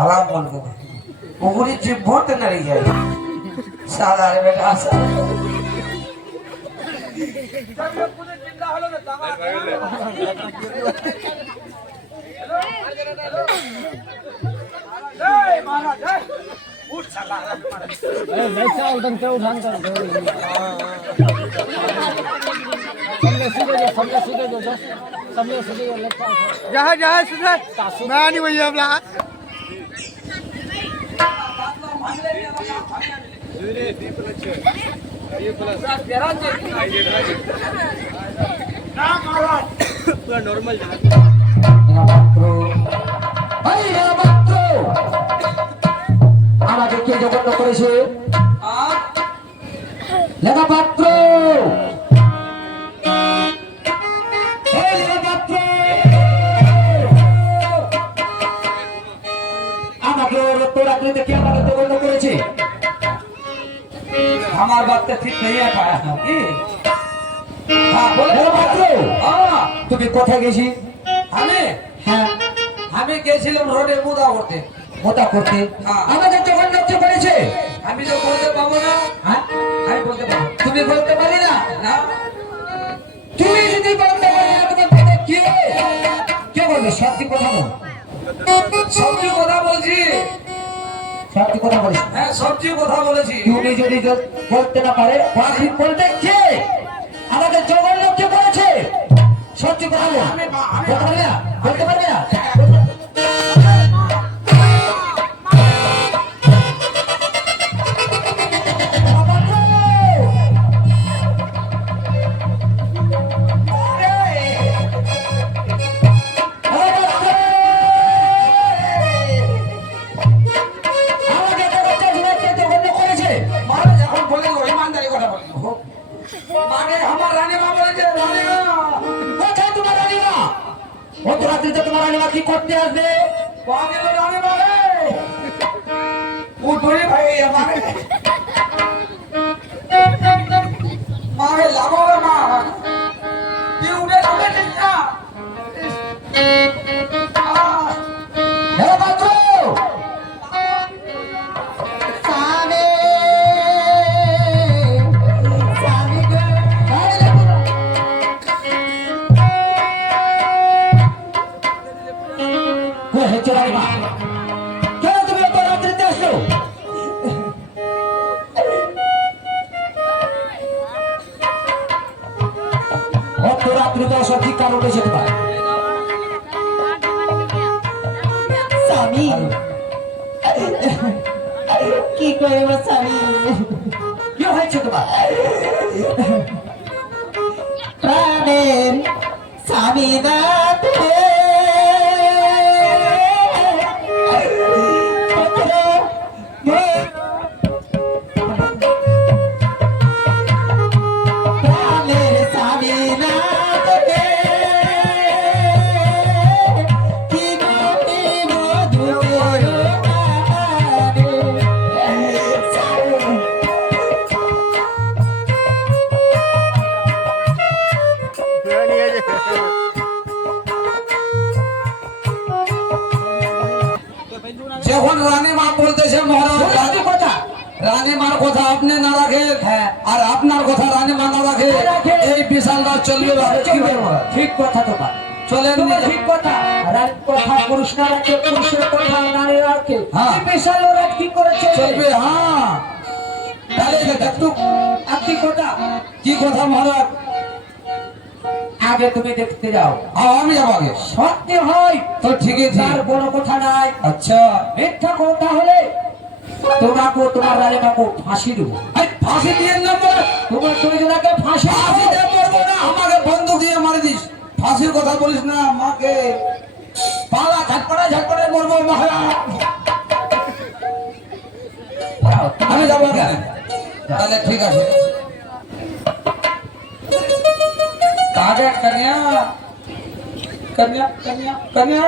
আরাম বলবে পুকুরি যে ভরতে নাড়িয়ে যায় সাদা রে বেটা আসা जहाँ जहाँ सुधर मैं नहीं वही अपना नॉर्मल আমাকে কে জগন্ন করেছে লেখা পাত্র আমাকে রাত্রিতে কে আমাকে জগন্ন করেছে আমার বাচ্চা ঠিক নেই কি তুমি কোথায় গেছি আমি হ্যাঁ আমি গেছিলাম রোডে মোদা করতে আমাকে জগন্ন কে করেছে আমি তো বলতে পাবো না হ্যাঁ আমি বলতে পারবো তুমি বলতে পারি না না তুমি যদি বলতে পারি না তুমি বলতে কে বলবে সত্যি কথা বল সত্যি কথা বলছি সত্যি কথা বলিস হ্যাঁ সত্যি কথা বলেছি তুমি যদি বলতে না পারে বাকি বলতে কে আমাকে জগন্ন কে করেছে সত্যি কথা বল বলতে পারবে না বলতে পারবে না তোমার রানীমা কি করতে আসবে মাকে লাগাবে মা কি উঠে যাবে ঠিক না সঠিক কারণ উঠেছে তোমার স্বামী কি করবো স্বামী কি হয়েছে তোমার প্রাণের স্বামী না যখন রানী মা বলতেছে মহারাজ কথা রানী মার কথা আপনি না রাখে আর আপনার কথা রানী মা না রাখে এই বিশাল রাত চলবে ঠিক কথা তো চলে ঠিক কথা কথা পুরুষ না রাখে পুরুষের কথা নারী রাখে বিশাল রাত কি করেছে চলবে হ্যাঁ তাহলে একটু আপনি কথা কি কথা মহারাজ আগে তুমি দেখতে যাও আমি যাবো আগে সত্যি হয় তো ঠিকই তার বড় কথা নাই আচ্ছা মিথ্যা কথা হলে তোমাকে তোমার রানীমাকে ফাঁসি দেবো ফাঁসি দিয়ে নেবো তোমার দুইজনকে ফাঁসি দেবো না আমাকে বন্দুক দিয়ে মারি দিস ফাঁসির কথা বলিস না আমাকে পালা ঝটপটায় মরবো মহারাজ আমি যাবো তাহলে ঠিক আছে कागे कन्या कन्या कन्या कन्या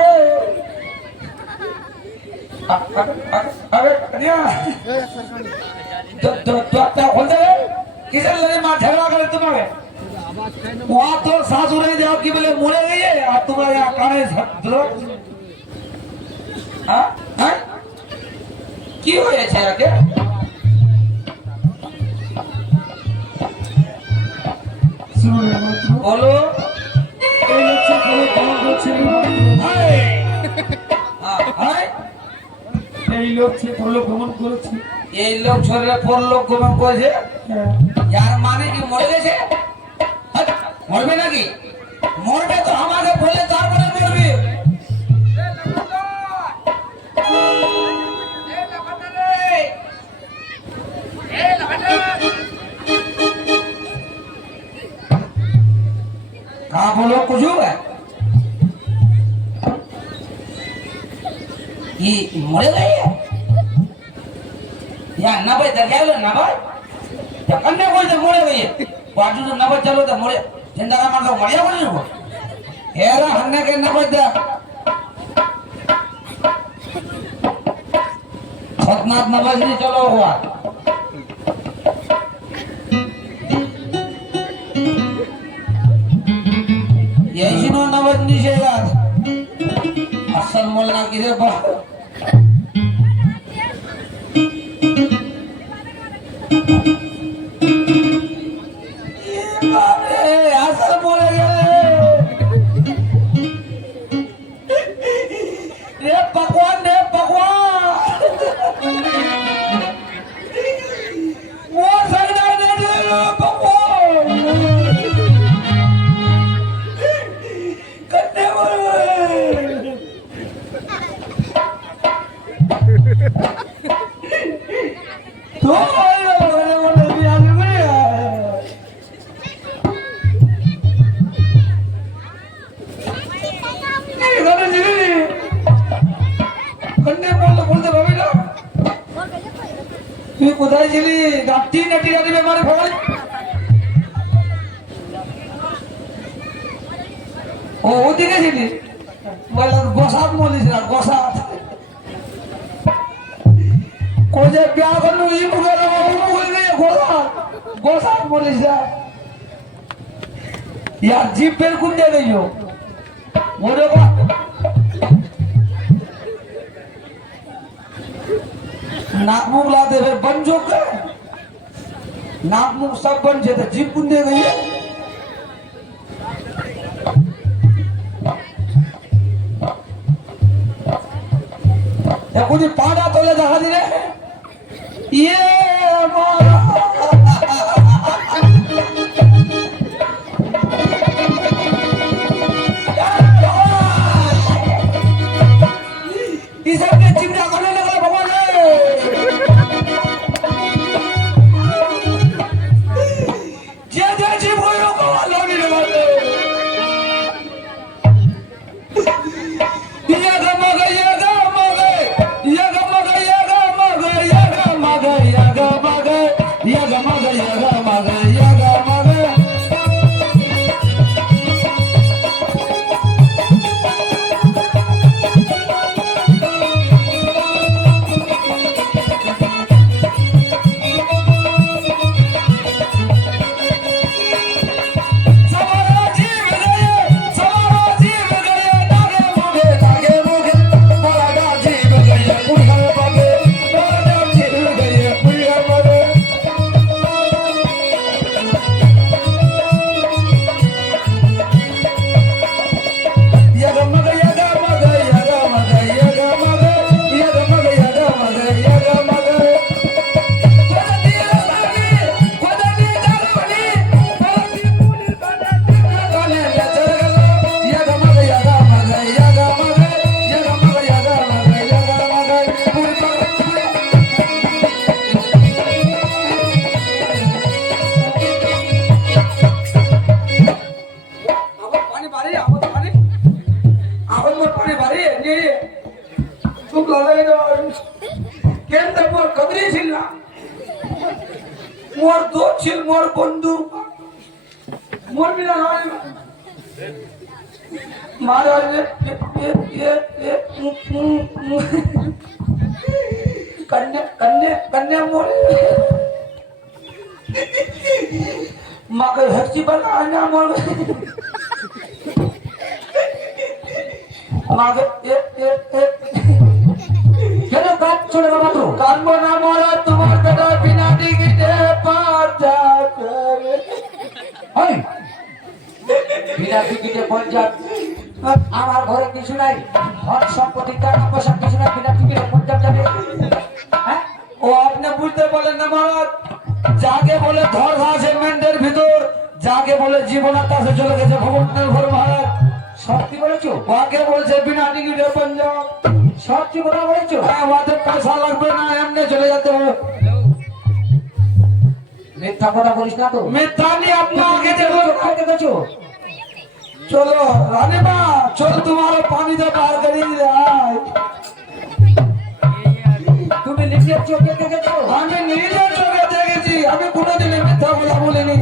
अरे कन्या तो क्या खोल दे किधर लगे माँ झगड़ा करे तुम्हारे वहाँ तो सासुर ने जवाब की बोले मुड़े गई है और तुम्हारे यहाँ काने हाँ हाँ কি হয়েছে একে? বলো। এই লোক সে পরলোক ভ্রমণ করেছে। এই লোক শরীরে পরলোক গমন করেছে। যার মানে কি মরে গেছে? হাট, মরবে নাকি? মরবে তো আমাকে বলে তারপরে মরবে। कहाँ बोलो कुछ होगा? ये मरे गए या ना भाई दर क्या ना भाई या कन्या कोई तो मरे गए बाजू तो ना भाई चलो तो मरे जिंदा का मार तो मरिया बोले वो हेरा हमने के ना भाई दे सतनाथ ना भाई नहीं चलो हुआ यही नो ना भाई नहीं शेगा असल मोलना किधर बा তুই কোথায় ছিলি? গাঁটি নাটি গাড়ি বেমারে ভাই ও ওদিকে ছিলি গোসাত মলিস না গোসাত কোজে বিয়া করলু ই মুখে গোসাত গোসাত মলিস না यार जीप पेर कुन दे गई हो मोरे को नाक मुंह ला दे फिर बन जो के नाक मुंह सब बन जाते जीप कुन दे गई है ये कुछ पाड़ा तो ले जहाँ दिले ये हमारा मोर दो छिल मोर बंधु मोर बिना महाराज कन्या कन्या कन्या मोर माँ के हर्ची बनाना मोर माँ के ये काट छोड़ेगा बात জানবো না মহারাজ তোমার বেটা বিনা টিকিটে পার যাবে। ওই, বিনা টিকিটে পঞ্চায়েত আমার ঘরে কিছু নাই, ধন সম্পত্তি টাকা পয়সা কিছু নাই, বিনা টিকিটে পঞ্চায়েত যাবে। হ্যাঁ, ও আপনি বুঝতে পারলেন না মহারাজ, যাকে বলে ধর আছে মেন্টের ভিতর, যাকে বলে জীবনের কাছে চলে গেছে ভগবানের ঘর মহারাজ, সত্যি বলেছো? ওকে বলছে বিনা টিকিটে পাঞ্জাব। সত্যি কথা বলেছো? হ্যাঁ, ওদের পয়সা লাগবে না, এমনি চলে যেতে হবে। মিথ্যা কথা বলিস না তো? মিথ্যা নিয়ে আপনাকে দেখলো। কোথায় দেখেছো? চলো রানীমা, চল তোমার পানিতে পার করিয়ে আয়। তুমি নিজের চোখে দেখেছো? আমি নিজের চোখে দেখেছি, আমি কোনোদিনই মিথ্যা কথা বলিনি।